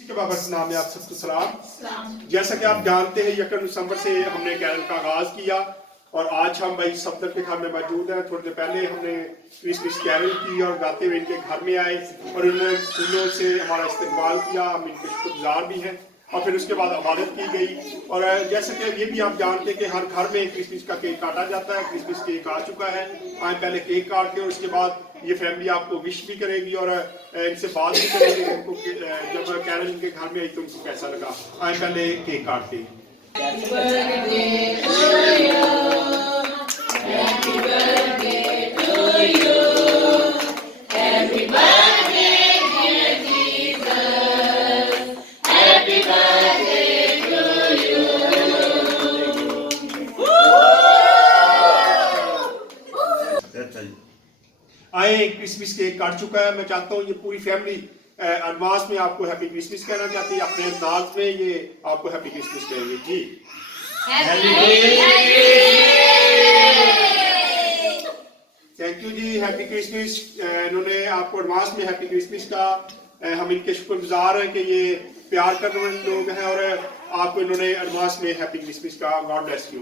के बाबर से नाम है आप सबको सलाम। जैसा कि आप जानते हैं 1 दिसंबर से हमने कैरल का आगाज किया और आज हम भाई सफदर के घर में मौजूद हैं। थोड़ी देर पहले हमने क्रिसमस कैरल की और गाते हुए इनके घर में आए और उन्होंने फूलों से हमारा इस्तकबाल किया। हम इनके शुक्रगुजार भी हैं और फिर उसके बाद इबादत की गई। और जैसे कि ये भी आप जानते हैं कि हर घर में क्रिसमस का केक काटा जाता है। क्रिसमस केक आ चुका है, आज पहले केक काटते हैं और उसके बाद ये फैमिली आपको विश भी करेगी और इनसे बात भी करेगी उनको जब कैरल इनके घर में आई तो उनको कैसा लगा। आज पहले केक काटते हैं। आए क्रिसमस केक काट चुका है। मैं चाहता हूँ ये पूरी फैमिली एडवांस में आपको हैप्पी क्रिसमस कहना चाहती है। अपने अंदाज में ये आपको हैप्पी क्रिसमस कहेंगे जी। थैंक यू जी, हैप्पी क्रिसमस। इन्होंने आपको एडवांस में हैप्पी क्रिसमस का हम इनके शुक्रगुजार हैं कि ये प्यार करने वाले लोग हैं और आपको इन्होंने एडवांस में हैप्पी क्रिसमस का। God bless you.